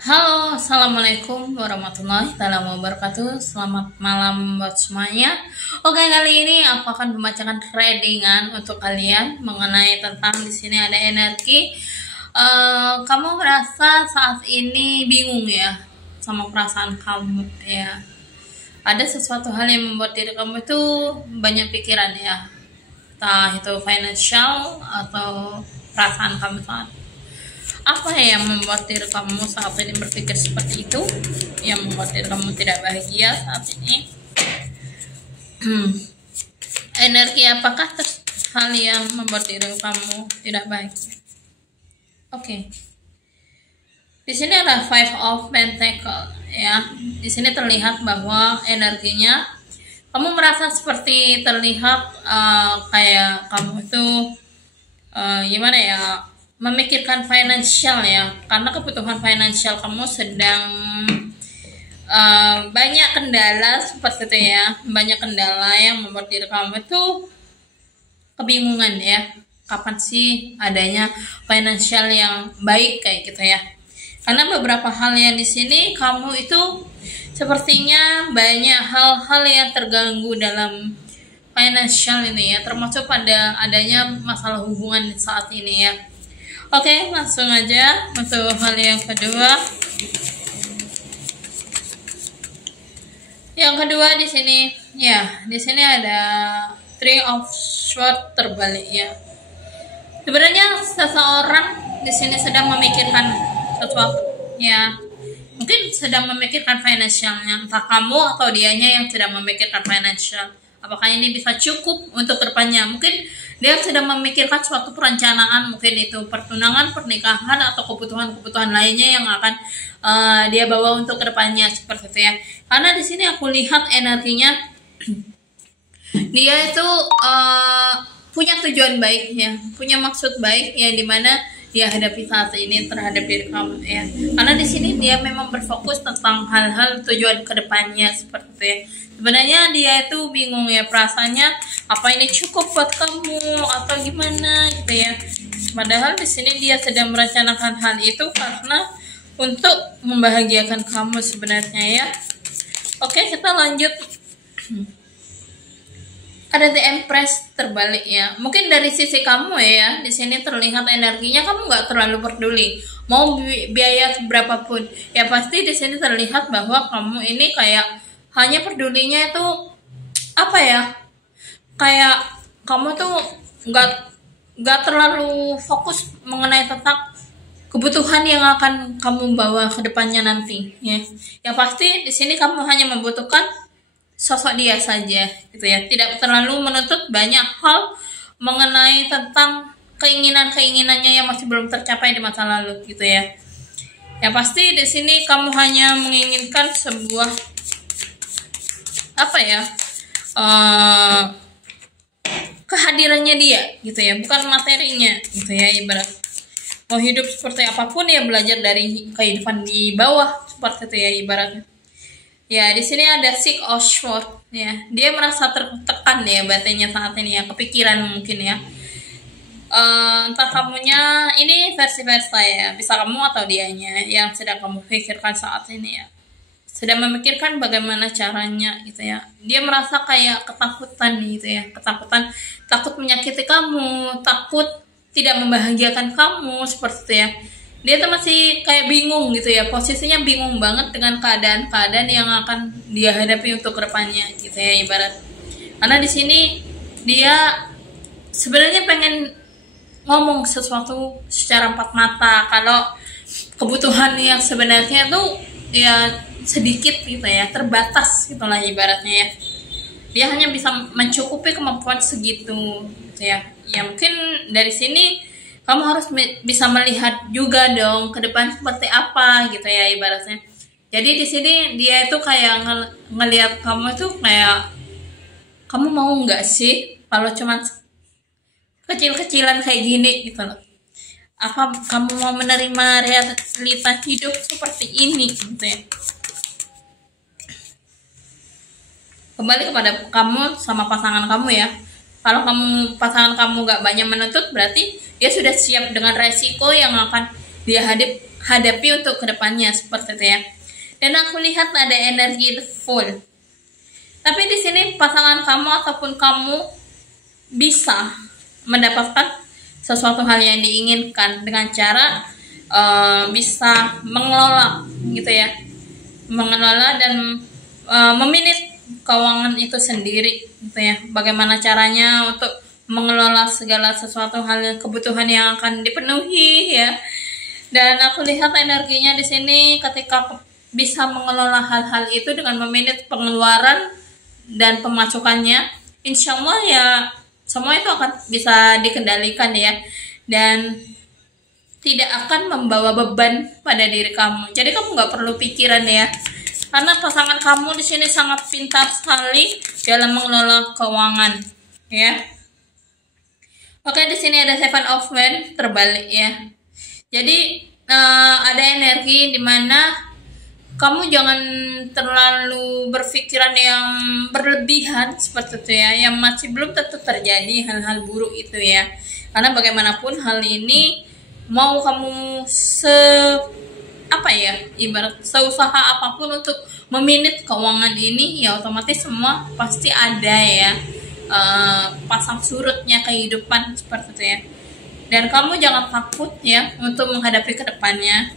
Halo, assalamualaikum warahmatullahi wabarakatuh. Selamat malam buat semuanya. Oke, kali ini aku akan membacakan readingan untuk kalian mengenai tentang di sini ada energi. Kamu merasa saat ini bingung ya sama perasaan kamu ya. Ada sesuatu hal yang membuat diri kamu itu banyak pikiran ya. Entah itu financial atau perasaan kamu saat apa yang membuat diri kamu saat ini berpikir seperti itu, yang membuat diri kamu tidak bahagia saat ini? Energi apakah hal yang membuat diri kamu tidak bahagia? Oke. Di sini ada Five of Pentacles ya. Di sini terlihat bahwa energinya kamu merasa seperti terlihat kayak kamu itu gimana ya, memikirkan financial ya, karena kebutuhan financial kamu sedang banyak kendala seperti itu ya, banyak kendala yang membuat diri kamu itu kebingungan ya, kapan sih adanya financial yang baik kayak gitu ya. Karena beberapa hal yang di sini kamu itu sepertinya banyak hal-hal yang terganggu dalam financial ini ya, termasuk pada adanya masalah hubungan saat ini ya. Oke, langsung aja untuk hal yang kedua. Yang kedua di sini, ya, di sini ada Three of Swords terbalik ya. Sebenarnya seseorang di sini sedang memikirkan sesuatu, ya. Mungkin sedang memikirkan financialnya, entah kamu atau dianya yang sedang memikirkan financial. Apakah ini bisa cukup untuk kedepannya? Mungkin dia sedang memikirkan suatu perencanaan, mungkin itu pertunangan, pernikahan, atau kebutuhan-kebutuhan lainnya yang akan dia bawa untuk kedepannya seperti itu ya. Karena di sini aku lihat energinya dia itu punya tujuan baik ya, punya maksud baik ya, dimana dia hadapi saat ini terhadap diri kamu ya. Karena di sini dia memang berfokus tentang hal-hal tujuan kedepannya seperti itu ya. Sebenarnya dia itu bingung ya, perasaannya apa ini cukup buat kamu atau gimana gitu ya. Padahal di sini dia sedang merencanakan hal itu karena untuk membahagiakan kamu sebenarnya ya. Oke, kita lanjut. Ada The Empress terbalik ya. Mungkin dari sisi kamu ya, di sini terlihat energinya kamu nggak terlalu peduli mau biaya berapapun. Ya pasti di sini terlihat bahwa kamu ini kayak hanya pedulinya itu apa ya? Kayak kamu tuh nggak terlalu fokus mengenai tentang kebutuhan yang akan kamu bawa ke depannya nanti ya. Ya pasti di sini kamu hanya membutuhkan sosok dia saja gitu ya, tidak terlalu menuntut banyak hal mengenai tentang keinginannya yang masih belum tercapai di masa lalu gitu ya. Ya pasti di sini kamu hanya menginginkan sebuah apa ya, kehadirannya dia gitu ya, bukan materinya gitu ya. Ibarat mau hidup seperti apapun ya, belajar dari kehidupan di bawah seperti itu ya ibaratnya. Ya, di sini ada Six of Swords ya. Dia merasa tertekan ya batinnya saat ini ya, kepikiran mungkin ya. Entah kamunya, ini versi-versi saya, bisa kamu atau dianya yang sedang kamu pikirkan saat ini ya. Sedang memikirkan bagaimana caranya gitu ya. Dia merasa kayak ketakutan gitu ya, ketakutan, takut menyakiti kamu, takut tidak membahagiakan kamu seperti itu ya. Dia tuh masih kayak bingung gitu ya, posisinya bingung banget dengan keadaan-keadaan yang akan dia hadapi untuk kedepannya gitu ya ibarat. Karena di sini dia sebenarnya pengen ngomong sesuatu secara empat mata, kalau kebutuhan yang sebenarnya tuh ya sedikit gitu ya, terbatas gitulah ibaratnya ya. Dia hanya bisa mencukupi kemampuan segitu gitu ya. Ya mungkin dari sini kamu harus bisa melihat juga dong ke depan seperti apa gitu ya ibaratnya. Jadi di sini dia itu kayak ngelihat kamu itu kayak, kamu mau nggak sih kalau cuma kecil-kecilan kayak gini gitu loh. Apa kamu mau menerima realita hidup seperti ini gitu ya. Kembali kepada kamu sama pasangan kamu ya. Kalau pasangan kamu nggak banyak menuntut, berarti dia sudah siap dengan resiko yang akan dia hadapi untuk kedepannya seperti itu ya. Dan aku lihat ada energi full. Tapi di sini pasangan kamu ataupun kamu bisa mendapatkan sesuatu hal yang diinginkan dengan cara bisa mengelola gitu ya, mengelola dan memanage keuangan itu sendiri gitu ya. Bagaimana caranya untuk mengelola segala sesuatu hal kebutuhan yang akan dipenuhi ya. Dan aku lihat energinya di sini ketika bisa mengelola hal-hal itu dengan memanage pengeluaran dan pemasukannya, insya Allah ya semua itu akan bisa dikendalikan ya, dan tidak akan membawa beban pada diri kamu. Jadi kamu nggak perlu pikiran ya, karena pasangan kamu di sini sangat pintar sekali dalam mengelola keuangan ya. Oke, di sini ada Seven of Wands terbalik ya. Jadi ada energi di mana kamu jangan terlalu berpikiran yang berlebihan seperti itu ya, yang masih belum tentu terjadi hal-hal buruk itu ya. Karena bagaimanapun hal ini mau kamu ibarat seusaha apapun untuk memanage keuangan ini ya, otomatis semua pasti ada ya pasang surutnya kehidupan seperti itu ya. Dan kamu jangan takut ya untuk menghadapi kedepannya,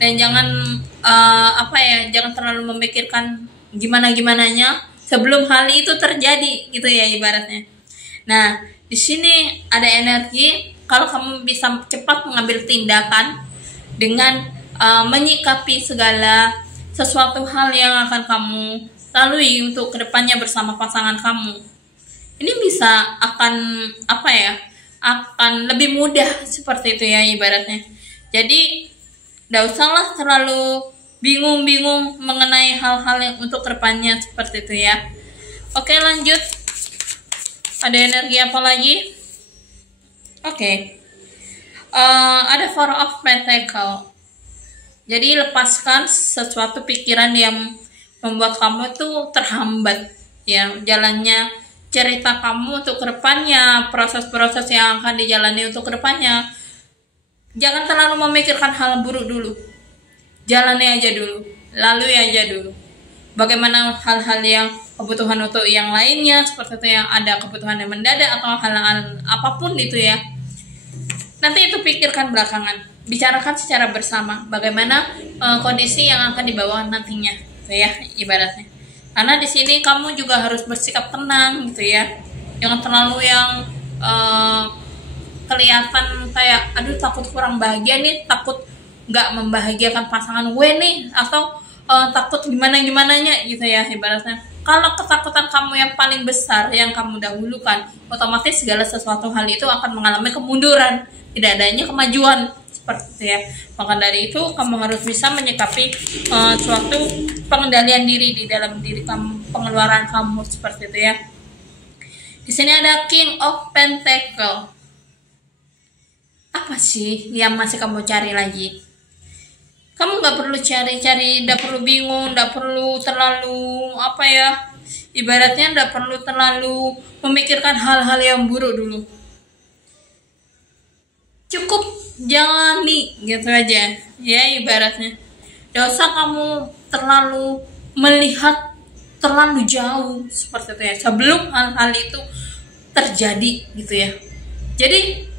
dan jangan jangan terlalu memikirkan gimana-gimananya sebelum hal itu terjadi gitu ya ibaratnya. Nah, di sini ada energi kalau kamu bisa cepat mengambil tindakan dengan menyikapi segala sesuatu hal yang akan kamu lalui untuk kedepannya bersama pasangan kamu. Ini bisa akan lebih mudah seperti itu ya ibaratnya. Jadi nggak usahlah terlalu bingung-bingung mengenai hal-hal yang untuk kedepannya seperti itu ya. Oke, lanjut. Ada energi apa lagi? Oke. Ada Four of Pentacles. Jadi lepaskan sesuatu pikiran yang membuat kamu tuh terhambat ya jalannya cerita kamu untuk kedepannya, proses-proses yang akan dijalani untuk kedepannya. Jangan terlalu memikirkan hal buruk dulu. Jalani aja dulu, lalui aja dulu. Bagaimana hal-hal yang kebutuhan untuk yang lainnya, seperti itu yang ada kebutuhan yang mendadak atau hal-hal apapun itu ya. Nanti itu pikirkan belakangan. Bicarakan secara bersama bagaimana kondisi yang akan dibawa nantinya, gitu ya ibaratnya. Karena di sini kamu juga harus bersikap tenang gitu ya. Jangan terlalu yang kelihatan kayak aduh takut kurang bahagia nih, takut nggak membahagiakan pasangan gue nih, atau takut gimana-gimananya gitu ya ibaratnya. Kalau ketakutan kamu yang paling besar yang kamu dahulukan, otomatis segala sesuatu hal itu akan mengalami kemunduran, tidak adanya kemajuan seperti itu ya. Maka dari itu kamu harus bisa menyikapi suatu pengendalian diri di dalam diri kamu, pengeluaran kamu seperti itu ya. Di sini ada King of Pentacles. Apa sih yang masih kamu cari lagi? Kamu nggak perlu cari-cari, nggak perlu bingung, nggak perlu terlalu ibaratnya nggak perlu terlalu memikirkan hal-hal yang buruk dulu. Cukup jalani gitu aja ya ibaratnya. Nggak usah kamu terlalu melihat terlalu jauh seperti itu ya sebelum hal-hal itu terjadi gitu ya. Jadi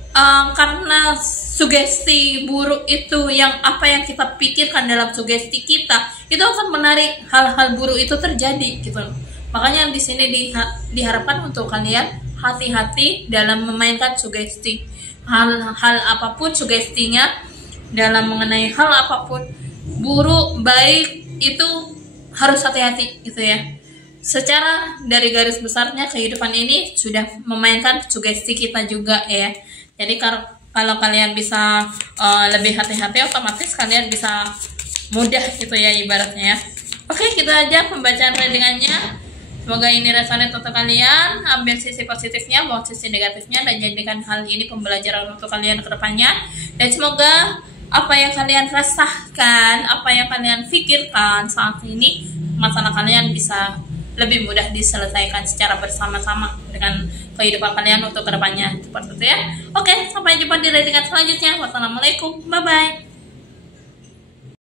karena sugesti buruk itu yang kita pikirkan dalam sugesti kita itu akan menarik hal-hal buruk itu terjadi gitu. Makanya di sini diharapkan untuk kalian hati-hati dalam memainkan sugesti. Hal apapun sugestinya dalam mengenai hal apapun buruk baik itu harus hati-hati gitu ya. Secara dari garis besarnya kehidupan ini sudah memainkan sugesti kita juga ya. Jadi kalau kalian bisa lebih hati-hati, otomatis kalian bisa mudah gitu ya ibaratnya ya. Oke, gitu aja pembacaan readingannya. Semoga ini resonate untuk kalian. Ambil sisi positifnya, buang sisi negatifnya, dan jadikan hal ini pembelajaran untuk kalian ke depannya. Dan semoga apa yang kalian rasakan, apa yang kalian pikirkan saat ini, masalah kalian bisa lebih mudah diselesaikan secara bersama-sama dengan kehidupan kalian untuk kedepannya seperti itu ya. Oke, sampai jumpa di readingan selanjutnya. Wassalamualaikum, bye bye.